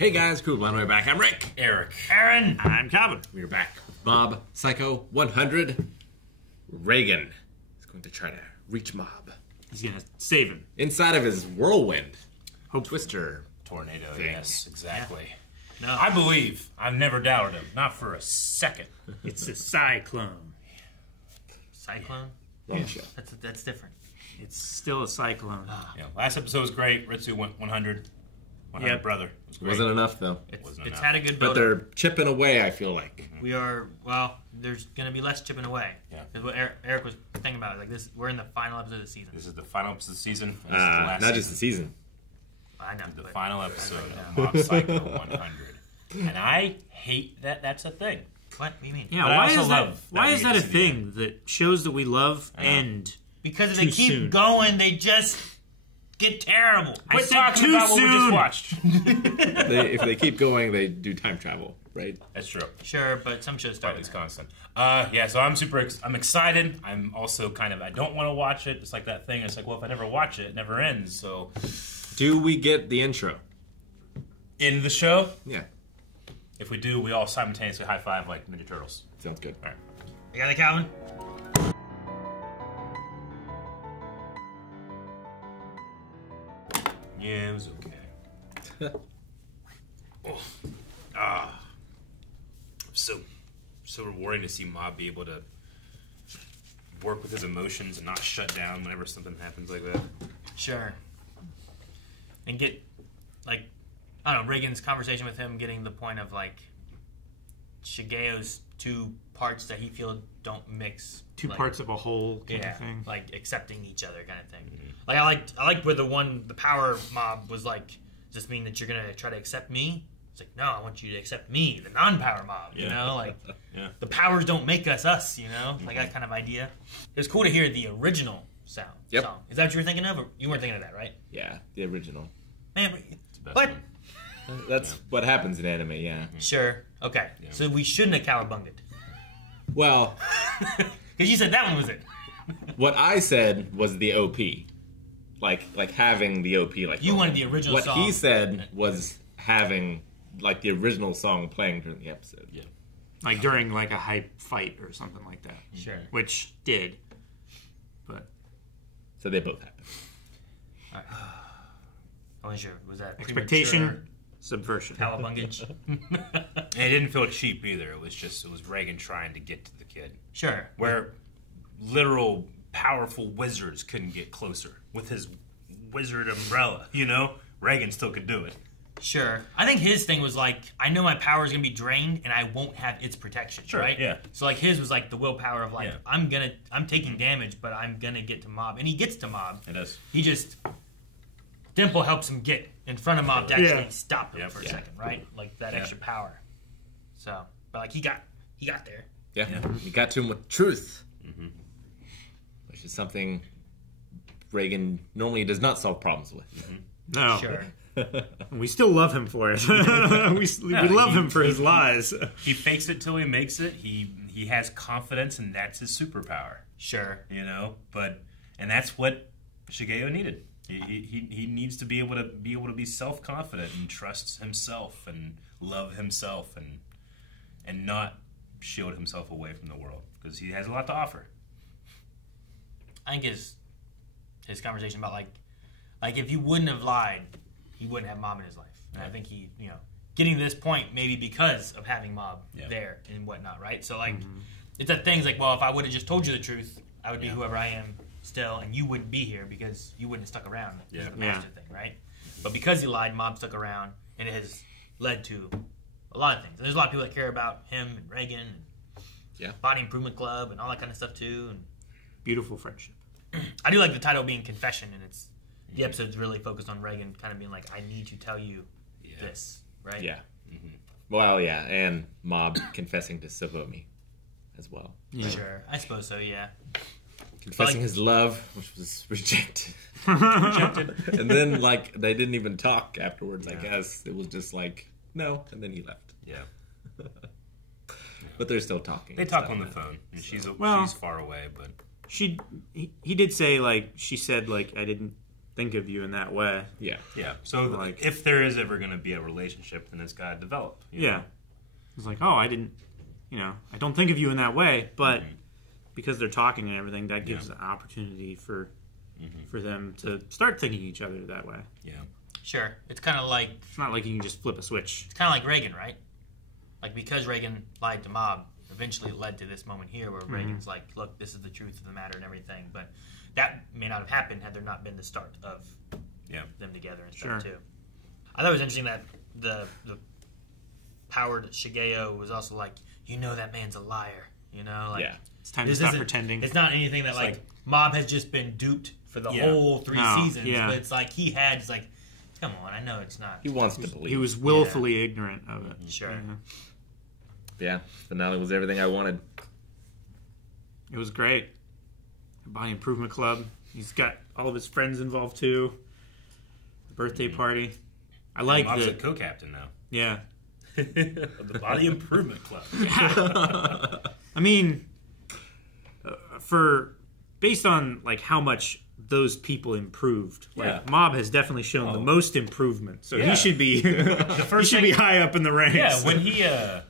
Hey guys, cool. On the way back, I'm Rick. Eric. Aaron. I'm Calvin. We're back. Mob Psycho 100. Reigen is going to try to reach Mob. He's gonna save him. Inside of his whirlwind. Hope Twister. Tornado, thing. yes, exactly. Yeah. No, I believe. I've never doubted him. Not for a second. it's a cyclone. Cyclone? Wrong show. That's different. It's still a cyclone. Yeah, last episode was great. Ritsu went 100. 100 Yep. brother. It was great. Wasn't enough though. Wasn't It's enough. had a good But build. they're chipping away, I feel like. We are, well, there's going to be less chipping away. Yeah. Because what Eric was thinking about, like this, we're in the final episode of the season. This is the final episode of the season. This is the last Not just the season. I know. The but final episode I of know. Mob Psycho 100. And I hate that that's a thing. What? What do you mean? Yeah, But I why also is that? love Why that is we that get a to see the thing that shows that we love end? Because if Too they keep soon. going, they just get terrible. Quit said talking too about what we just soon. watched. If they keep going, they do time travel, right? That's true. Sure, but some shows start It's with that. constant. Yeah, so I'm excited. I'm also kind of, I don't want to watch it. It's like that thing. It's like, well, if I never watch it, it never ends. So, Do we get the intro? in the show, Yeah. if we do, we all simultaneously high five like Ninja Turtles. Sounds good. All right. You got it, Calvin? Yeah, it was okay. So rewarding to see Mob be able to work with his emotions and not shut down whenever something happens like that. Sure. And get, like, I don't know, Reigen's conversation with him getting the point of, like, Shigeo's two parts that he feels don't mix. Two like, parts of a whole kind yeah, of thing. like accepting each other kind of thing. Like I liked where the power mob was like, does this mean that you're gonna try to accept me? It's like, no, I want you to accept me, the non-power mob. You know, like Yeah. the powers don't make us. You know, like that kind of idea. It was cool to hear the original song. Yep. Is that what you were thinking of? Or you weren't thinking of that, right? Yeah, the original. Man, the best what? one. That's what happens in anime, yeah. Sure. Okay. Yeah. So we shouldn't have cowabunged. Well, Because you said that one was it. what I said was the OP. Like having the OP. Like You wanted the original what song. he said was having like the original song playing during the episode. Yeah. Like during like a hype fight or something like that. Sure. Which did. But So they both happened. I wasn't sure. Was that expectation, subversion. cowabungage? And it didn't feel cheap either. It was Reigen trying to get to the kid. Sure. Where literal powerful wizards couldn't get closer with his wizard umbrella, you know? Reigen still could do it. Sure. I think his thing was like, I know my power is going to be drained and I won't have its protection, Sure, right? yeah. So like his was like the willpower of like, Yeah. I'm taking damage, but I'm going to get to Mob. And he gets to Mob. It is. He just, Dimple helps him get in front of Mob to actually Yeah. stop him Yeah. for a Yeah. second, right? Like that extra power. So, but like he got there. Yeah. Yeah. You got to him with truth. Which is something Reigen normally does not solve problems with. No. Sure. We still love him for it. we love him for his lies. He fakes it till he makes it. He has confidence, and that's his superpower. Sure. You know, and that's what Shigeo needed. He needs to be able to be self confident and trust himself and love himself and not shield himself away from the world because he has a lot to offer. I think his conversation about like if you wouldn't have lied, he wouldn't have Mob in his life. And I think he, getting to this point maybe because of having Mob there and whatnot, right? So like it's that thing's like, well, if I would have just told you the truth, I would be whoever I am still, and you wouldn't be here because you wouldn't have stuck around. This is the master thing, right? But because he lied, Mob stuck around, and it has led to a lot of things. And there's a lot of people that care about him and Reigen and Body Improvement Club and all that kind of stuff too. And Beautiful friendship. I do like the title being Confession, and it's the episode's really focused on Reigen kind of being like, I need to tell you this, right? Yeah. Well, yeah, and Mob confessing to Savomi as well. Yeah. Sure. I suppose so, yeah. Confessing his love, which was rejected. Rejected. And then, they didn't even talk afterwards, I guess. It was just like, no, and then he left. Yeah. But they're still talking. They and talk stuff on the now. phone, and she's Well- she's far away, but He did say, like, she said, like, I didn't think of you in that way. Yeah. Yeah. So Like- if there is ever going to be a relationship, then it's got to develop. you Yeah. know? It's like, oh, I didn't, I don't think of you in that way, but because they're talking and everything, that gives an opportunity for them to start thinking each other that way. Yeah. Sure. It's kind of like It's not like you can just flip a switch. Reagan, right? Like, because Reagan lied to Mob, eventually it led to this moment here where Reagan's like, look, this is the truth of the matter and everything. But that may not have happened had there not been the start of them together and stuff, Sure. too. I thought it was interesting that the powered Shigeo was also like, that man's a liar, Like, Yeah. It's time to this stop isn't- pretending. It's not anything that, like, Mob has just been duped for the whole 3 No, seasons. yeah. But it's like he had, it's like, come on, I know it's not. He wants to believe. He was willfully ignorant of it. Sure. Yeah. Yeah. Finale was everything I wanted. It was great. Body Improvement Club. He's got all of his friends involved too. The birthday party. I like Bob's a that. co-captain now. Yeah. Of the Body Improvement Club. I mean, based on like how much those people improved, like Yeah. Mob has definitely shown the Oh. most improvement. So Yeah. he should be he first should be thing- high up in the ranks. Yeah,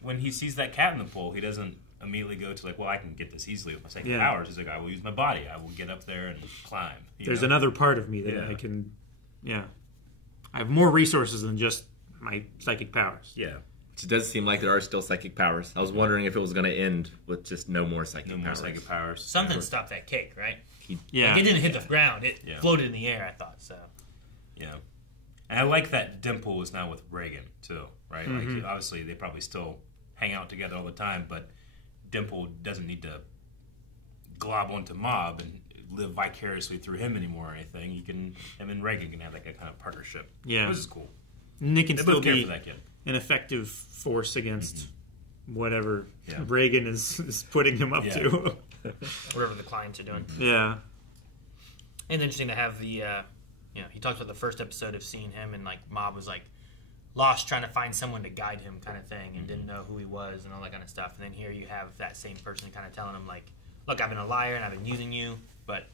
when he sees that cat in the pool, he doesn't immediately go to like, well, I can get this easily with my psychic Yeah. powers. He's like, I will use my body. I will get up there and climb. There's another part of me that Yeah. I can. Yeah. I have more resources than just my psychic powers. Yeah, It does seem like there are still psychic powers. I was wondering if it was going to end with just no more psychic no powers. more psychic powers. Something stopped that cake, right? Yeah. Like, it didn't hit the ground. It Yeah. floated in the air, I thought, so. Yeah, and I like that Dimple is now with Reagan too, right? Like obviously they probably still hang out together all the time, but Dimple doesn't need to glob onto Mob and live vicariously through him anymore or anything. Him and Reagan can have like a kind of partnership. Yeah. This is cool. Nick can They still both care be for that kid. an effective force against whatever Yeah. Reagan is putting him up Yeah. to. Whatever the clients are doing. Yeah. And interesting to have the, he talks about the first episode of seeing him and, like, Mob was, like, lost trying to find someone to guide him kind of thing and didn't know who he was and all that kind of stuff. And then here you have that same person kind of telling him, like, look, I've been a liar and I've been using you, but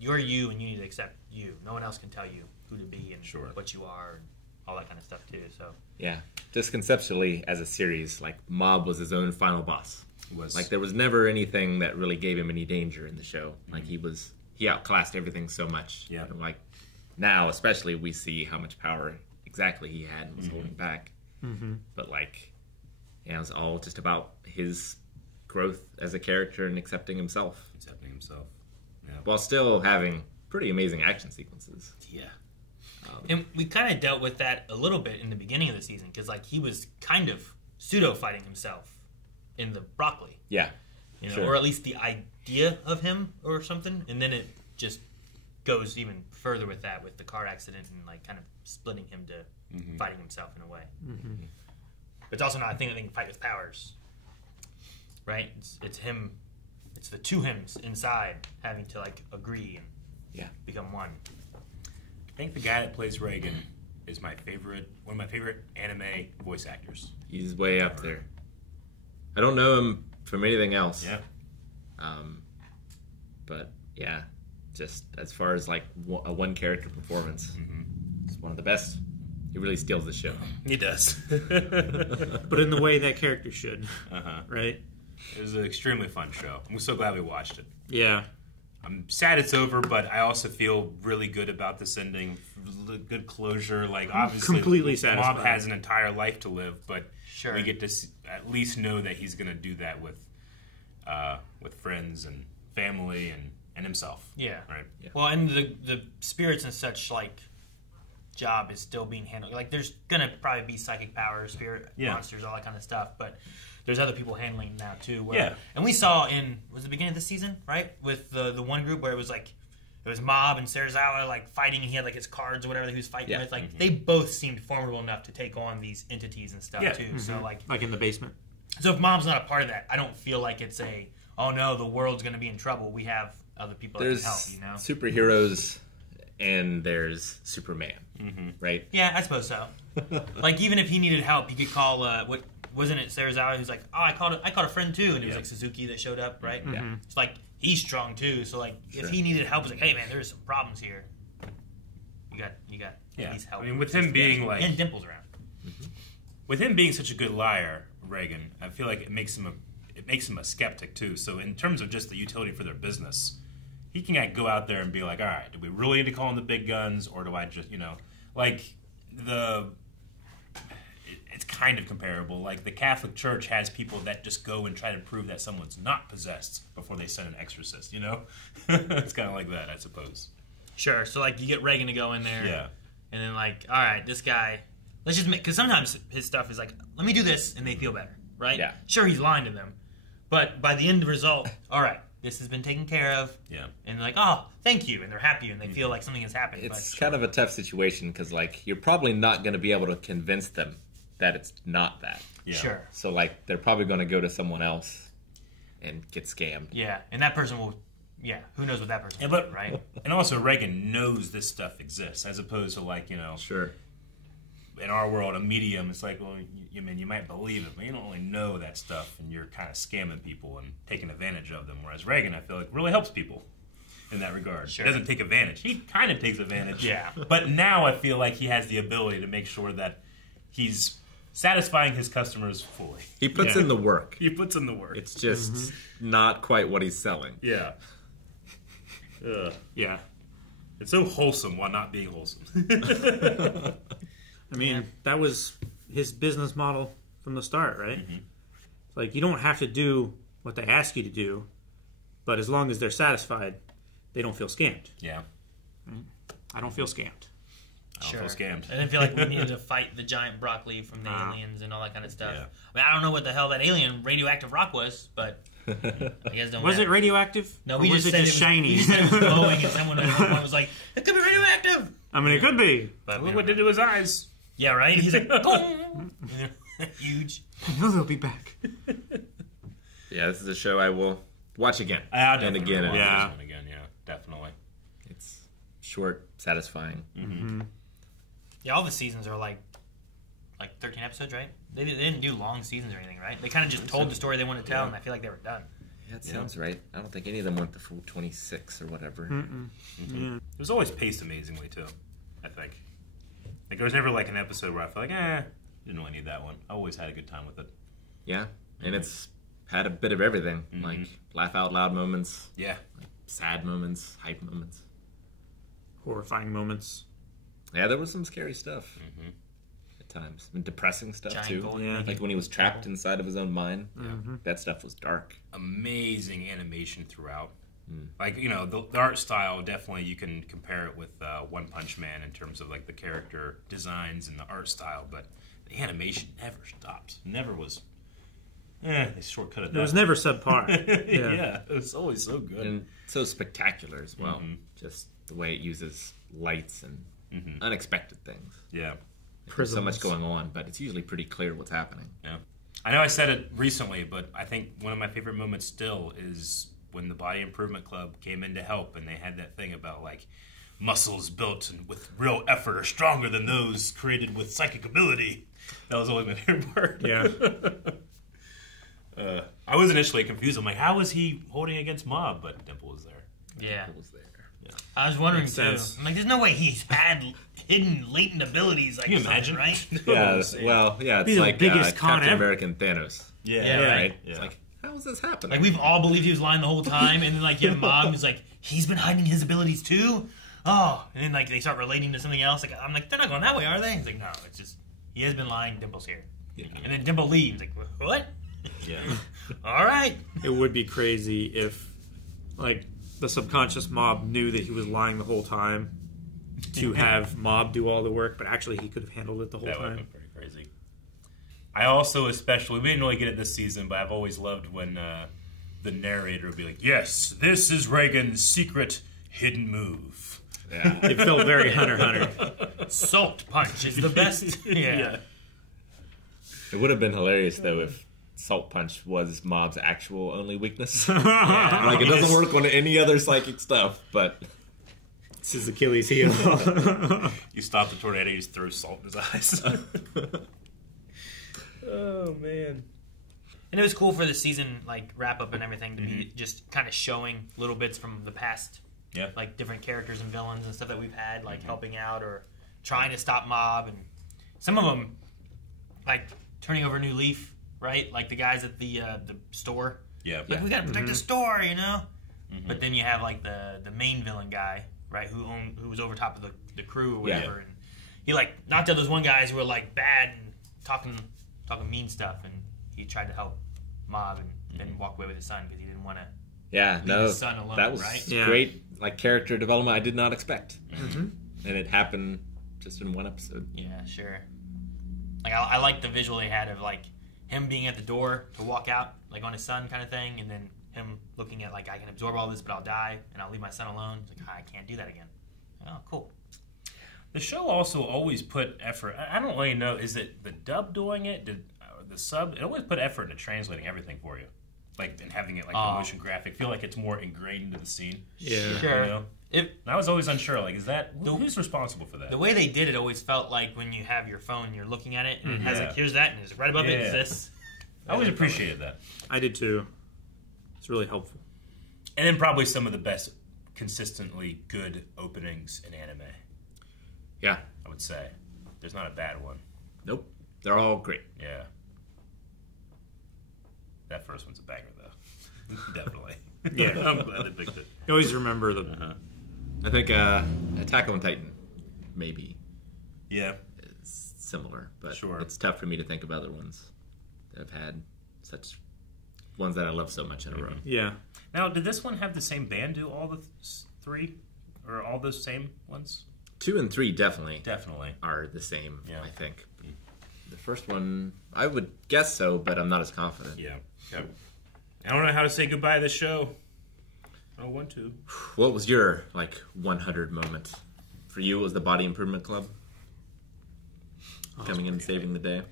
you're you and you need to accept you. No one else can tell you who to be and Sure. what you are and all that kind of stuff, too. So, Yeah. Just conceptually, as a series, like, Mob was his own final boss. Was Like, there was never anything that really gave him any danger in the show. Like, he outclassed everything so much. Yeah. And, like, now, especially, we see how much power exactly he had and was holding back. But, like, it was all just about his growth as a character and accepting himself, accepting himself. Yeah. while still having pretty amazing action sequences. Yeah. and we kind of dealt with that a little bit in the beginning of the season because, like, he was kind of pseudo-fighting himself in the broccoli. Yeah. Sure. Or at least the idea of him or something, and then it just goes even further with that, with the car accident and like kind of splitting him to fighting himself in a way. But it's also not a thing that they can fight with powers, right? It's him. It's the two hims inside having to like agree and Yeah. become one. I think the guy that plays Reagan is one of my favorite anime voice actors. He's way up there. I don't know him from anything else. Yeah. But yeah, just as far as like a one character performance, it's one of the best. He really steals the show. He does. But in the way that character should. Uh-huh. Right? It was an extremely fun show. I'm so glad we watched it. Yeah. I'm sad it's over, but I also feel really good about this ending. Good closure. Like, obviously, completely Mob satisfied. has an entire life to live, but Sure. we get to at least know that he's going to do that with friends and family and himself. Yeah. Right. Yeah. Well, and the spirits and such like job is still being handled. Like, there's gonna probably be psychic powers, spirit monsters, all that kind of stuff. But there's other people handling it now too. Where, and we saw was the beginning of the season, right, with the one group where it was like it was Mob and Serizawa like fighting, and he had like his cards or whatever that he was fighting with. Like they both seemed formidable enough to take on these entities and stuff too. So Like in the basement. so if Mob's not a part of that, I don't feel like it's a oh no, the world's gonna be in trouble. We have other people that There's can help. You know. superheroes and there's Superman, right? Yeah, I suppose so. Like, even if he needed help, he could call. What wasn't it? Serizawa who's like, oh, I called a friend too, and it was like Suzuki that showed up, right? Yeah. It's like he's strong too, so like if he needed help, it's like, hey man, there's some problems here. You got Yeah. at least help. I mean, with him being like, and Dimple's around. with him being such a good liar, Reigen, I feel like it makes him a skeptic too. So in terms of just the utility for their business, he can go out there and be like, all right, do we really need to call in the big guns, or do I just, like it's kind of comparable. Like the Catholic Church has people that just go and try to prove that someone's not possessed before they send an exorcist. It's kind of like that, I suppose. Sure. So like you get Reigen to go in there. Yeah. And then like, all right, this guy, let's just make, because sometimes his stuff is like, let me do this, and they feel better, right? Yeah. Sure, he's lying to them, but by the end result, all right, this has been taken care of. Yeah. And they're like, oh, thank you, and they're happy, and they feel like something has happened. It's kind of a tough situation because, like, you're probably not going to be able to convince them that it's not that. Yeah. Sure. So, like, they're probably going to go to someone else and get scammed. Yeah, and that person will. Yeah, who knows what that person Yeah, will, right? And also, Reigen knows this stuff exists, as opposed to like Sure. in our world, a medium. It's like, well, you might believe it, but you don't really know that stuff, and you're kind of scamming people and taking advantage of them. Whereas Reigen, I feel like, really helps people in that regard. Sure. He doesn't take advantage. He kind of takes advantage. Yeah. But now I feel like he has the ability to make sure that he's satisfying his customers fully. He puts in the work. He puts in the work. It's just not quite what he's selling. Yeah. Yeah. It's so wholesome while not being wholesome. I mean, that was his business model from the start, right? It's like, you don't have to do what they ask you to do, but as long as they're satisfied, they don't feel scammed. Yeah. I don't feel scammed. I don't feel scammed. I didn't feel like we needed to fight the giant broccoli from the aliens and all that kind of stuff. Yeah. I mean, I don't know what the hell that alien radioactive rock was, but I guess don't Was matter. it radioactive? No, or we was just it said just it was, shiny? We just said it was glowing, and someone at one point was like, "It could be radioactive." I mean, it could be. But Look what did to his eyes. yeah, right. He's like, boom, huge. I know they'll be back. Yeah, this is a show I will watch again. I'll and definitely again. watch Yeah. this one again. Yeah, definitely. It's short, satisfying. Yeah, all the seasons are like 13 episodes, right? They didn't do long seasons or anything, right? They kind of just told the story they wanted to tell, and I feel like they were done. Yeah, that sounds right. I don't think any of them went the full 26 or whatever. It was always paced amazingly too. I think. Like there was never like an episode where I felt like, didn't really need that one. I always had a good time with it. Yeah, and it's had a bit of everything. Like laugh out loud moments, Yeah. sad moments, hype moments. Horrifying moments. Yeah, there was some scary stuff at times. And depressing stuff Giant too. golden Yeah. Like when he was trapped inside of his own mind. That stuff was dark. Amazing animation throughout. Like, the art style, definitely you can compare it with One Punch Man in terms of like the character designs and the art style, but the animation never stopped. Never was, they shortcutted that. It was never subpar. Yeah, it was always so good. And so spectacular as well. Just the way it uses lights and unexpected things. Yeah. There's so much going on, but it's usually pretty clear what's happening. Yeah. I know I said it recently, but I think one of my favorite moments still is when the Body Improvement Club came in to help, and they had that thing about like muscles built and with real effort are stronger than those created with psychic ability. That was always my favorite part. Yeah. I was initially confused. I'm like, how is he holding against Mob? But Dimple was there. Yeah, It was there. I was wondering Makes too. sense. I'm like, there's no way he's had hidden latent abilities like Can you something, imagine? right? Yeah, well, yeah, it's Be the like biggest con Captain ever. America and Thanos, Yeah. Yeah. right? Yeah. It's like, how is this happening? Like we've all believed he was lying the whole time, and then like you have Mom who's like, he's been hiding his abilities too. Oh, and then like they start relating to something else. Like I'm like, they're not going that way, are they? He's like, no, it's just he has been lying. Dimple's here, and then Dimple leaves. Like what? Yeah. All right. It would be crazy if, like, the subconscious Mob knew that he was lying the whole time to have Mob do all the work, but actually he could have handled it the whole That would have time. been pretty crazy. I also especially, we didn't really get it this season, but I've always loved when the narrator would be like, yes, this is Reigen's secret hidden move. yeah. It felt very Hunter x Hunter. Salt punch is the best. Yeah. It would have been hilarious though if Salt Punch was Mob's actual only weakness. Yeah. Like it doesn't work on any other psychic stuff, but It's his Achilles heel. You stop the tornado, you just throw salt in his eyes. Oh, man. And it was cool for the season like wrap up and everything to be just kind of showing little bits from the past Yeah. like different characters and villains and stuff that we've had, like helping out or trying to stop mob, and some of them like turning over a new leaf, right? Like the guys at the store. Yeah. Like we gotta protect the store, you know. But then you have like the main villain guy, right? Who was over top of the crew or whatever, and he like knocked out those one guys who were like bad and talking mean stuff, and he tried to help mob and then walk away with his son because he didn't want to. Yeah, his son alone, that was right? great, like character development I did not expect, and it happened just in one episode. Yeah, sure. Like I like the visual they had of like him being at the door to walk out, like on his son kind of thing, and then him looking at like I can absorb all this, but I'll die, and I'll leave my son alone. It's like I can't do that again. Oh, cool. The show also always put effort. I don't really know. Is it the dub doing it? Did the sub? It always put effort into translating everything for you, like and having it like the motion graphic. Feel like it's more ingrained into the scene. Yeah. Sure. You know? And I was always unsure. Like, is that who's responsible for that? The way they did it always felt like when you have your phone, you're looking at it, and it has like here's that, and it's right above it is this. I always appreciated that. I did too. It's really helpful. And then probably some of the best, consistently good openings in anime. Yeah. I would say there's not a bad one. Nope. They're all great. Yeah. That first one's a banger, though. Definitely. Yeah. I'm glad they picked it. You always remember the. I think Attack on Titan, maybe, Yeah. is similar, but Sure. it's tough for me to think of other ones that have had such ones that I love so much in a row. Yeah. Now, did this one have the same band do all the three? Or all those same ones? 2 and 3 definitely Definitely. are the same, Yeah. I think. The first one, I would guess so, but I'm not as confident. Yeah. Yep. I don't know how to say goodbye to this show. I don't want to. What was your, 100 moment? For you, it was the Body Improvement Club? Coming in and saving the day?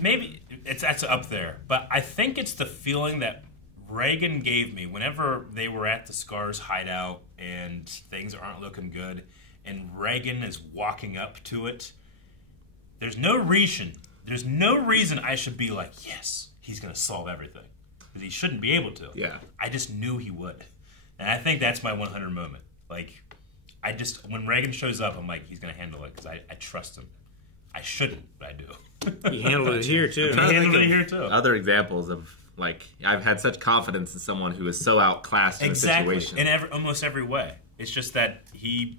Maybe that's up there, but I think it's the feeling that Reigen gave me whenever they were at the Scars hideout and things aren't looking good, and Reigen is walking up to it. There's no reason I should be like, yes, he's going to solve everything, because he shouldn't be able to. Yeah. I just knew he would, and I think that's my 100 moment. Like, when Reigen shows up, I'm like, he's going to handle it because I trust him. I shouldn't, but I do. He handled it here too. He handled it here too. Other examples of, I've had such confidence in someone who is so outclassed in a situation. In almost every way. It's just that he's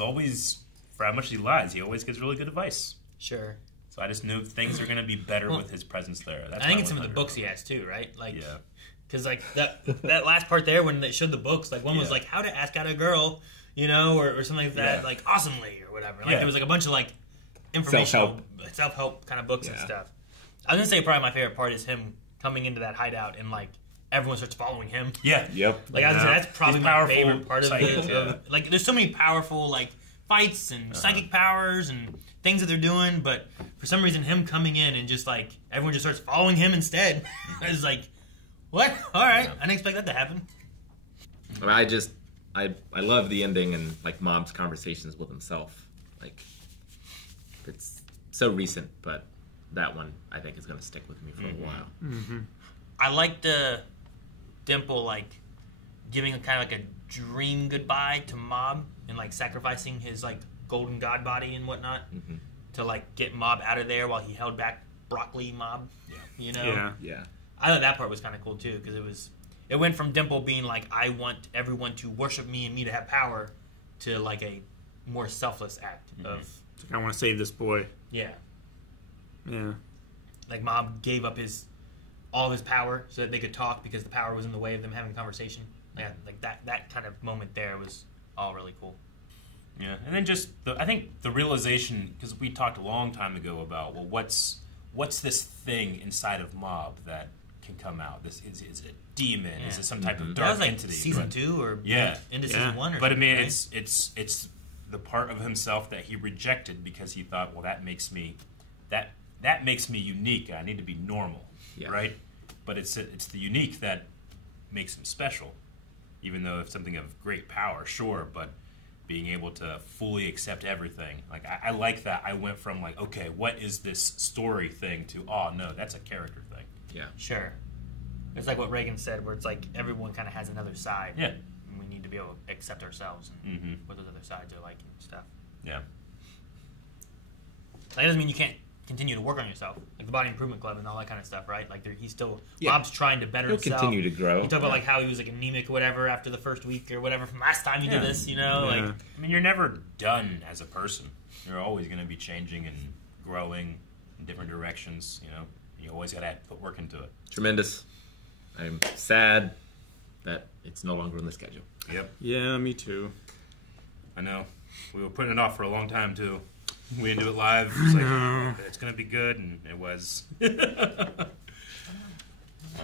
always, for how much he lies, he always gives really good advice. Sure. So I just knew things are going to be better with his presence there. That's I think it's some of the books he has too, right? Yeah. Because that last part there when they showed the books, one was like how to ask out a girl, or something like that, like awesomely or whatever. There was a bunch of informational self-help kind of books and stuff. I was gonna say probably my favorite part is him coming into that hideout and everyone starts following him. Yeah. Yep. I was gonna say, that's probably my favorite part of it. Yeah. There's so many powerful fights and psychic powers and things that they're doing, but for some reason him coming in and just everyone just starts following him instead. It's like, what? All right, I didn't expect that to happen. I love the ending and Mom's conversations with himself. It's so recent, but that one I think is going to stick with me for a while. Mm-hmm. I like the Dimple giving kind of a dream goodbye to Mob and sacrificing his golden god body and whatnot to get Mob out of there while he held back Broccoli Mob. Yeah. Yeah. I thought that part was kind of cool too because it went from Dimple being I want everyone to worship me and me to have power to a more selfless act of I want to save this boy. Yeah. Mob gave up all of his power so that they could talk because the power was in the way of them having a conversation. That kind of moment there was all really cool. Yeah, and then I think the realization, because we talked a long time ago about what's this thing inside of Mob that can come out? Is it a demon? Yeah. Is it some type of That dark was entity? season 2 or into season 1 or but I mean, right? it's the part of himself that he rejected because he thought, well, that makes me unique. I need to be normal, right? But it's the unique that makes him special, even though it's something of great power, sure, but being able to fully accept everything. I like that. I went from okay, what is this story thing to, oh no, that's a character thing. Yeah. Sure. It's like what Reigen said, where it's like everyone kind of has another side. Yeah. And we need to be able to accept ourselves and what those other sides are like and stuff. Yeah. That doesn't mean you can't continue to work on yourself, like the Body Improvement Club and all that kind of stuff, right? Like he's still Bob's trying to better He'll himself. continue to grow. You talk about like how he was like anemic or whatever after the first week or whatever from last time you did this, you know? Like, I mean, you're never done as a person. You're always going to be changing and growing in different directions. You know, you always got to put work into it. Tremendous. I'm sad that it's no longer on the schedule. Yep. Yeah, me too. I know. We were putting it off for a long time too. We didn't do it live. It was like, it's going to be good, and it was. All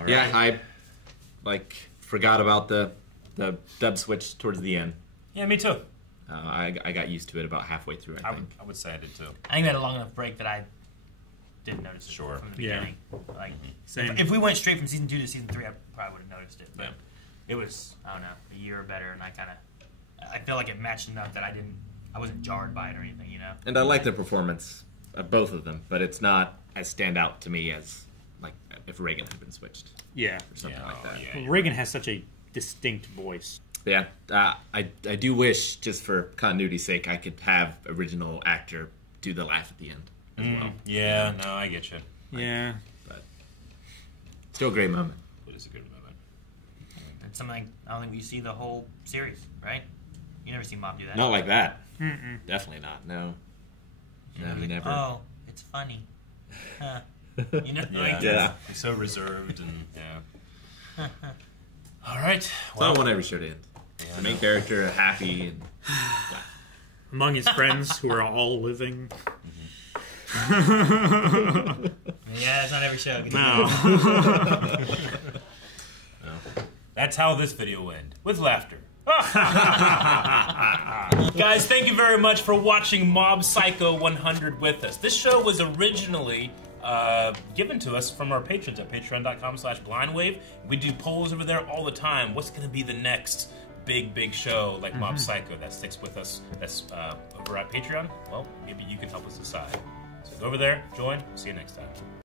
right. Yeah, I forgot about the dub switch towards the end. Yeah, me too. I got used to it about halfway through, I think. I would say I did too. I think we had a long enough break that I didn't notice it Sure. from the beginning. Like, Same. if we went straight from season 2 to season 3, I probably would have noticed it. But Yeah. it was, I don't know, a year or better, and I feel like it matched enough that I wasn't jarred by it or anything, you know? And I like the performance of both of them, but it's not as stand out to me as like if Reigen had been switched Yeah. or something like that. Yeah, Reigen has such a distinct voice. Yeah, I do wish, just for continuity's sake, I could have original actor do the laugh at the end as well. Yeah, no, I get you. Yeah. But still a great moment. It is a good moment. It's something I don't think we see the whole series, right? You never seen Bob do that. Not like that. Definitely not. No. No, he never. Oh, it's funny. Huh. You know? Yeah, Yeah. He's so reserved and yeah. All right. I don't want every show to end. The main character happy and Among his friends who are all living. Yeah, it's not every show. No. That's how this video will end, with laughter. Guys, thank you very much for watching Mob Psycho 100 with us. This show was originally given to us from our patrons at patreon.com/blindwave. We do polls over there all the time. What's going to be the next big show like Mob Psycho that sticks with us that's over at Patreon? Well, maybe you can help us decide. So go over there, join, see you next time.